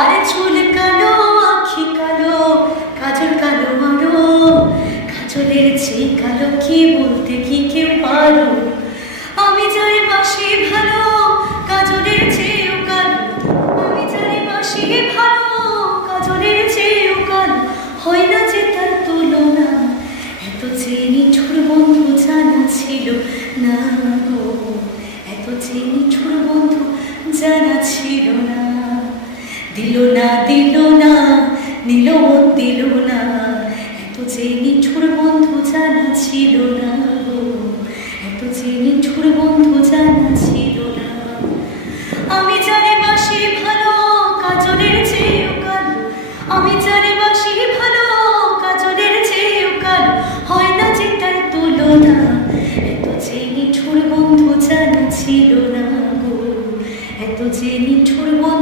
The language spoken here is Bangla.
আরে চুল কালো, আখি কালো, কাজল কালো মারো কাজলের চেয়ে কালো কি বলতে কি কেউ পারো? আমি যাই বাসি ভালো, কাজলের চেয়েও কালো। আমি যাই বাসি ভালো, কাজলের চেয়েও কালো। হয় না যে তার তুলনা, এত চেনি ছোট বন্ধু জানা ছিল না গো। এত চেনি ছোট বন্ধু জানা ছিল না দিল না দিল না নিল দিল না এত যে ছোট বন্ধু জানা ছিল না এত চেনি ছোট বন্ধু জানা ছিল না। আমি জানি বাসি ভালো, কাজলের চেয়েও কালো। আমি জানি বাসি ভালো, কাজলের চেয়েও কালো। হয় না যে তার তুলনা, এত যে ছোট বন্ধু জানা ছিল না গো। এত যে ছোট বন্ধু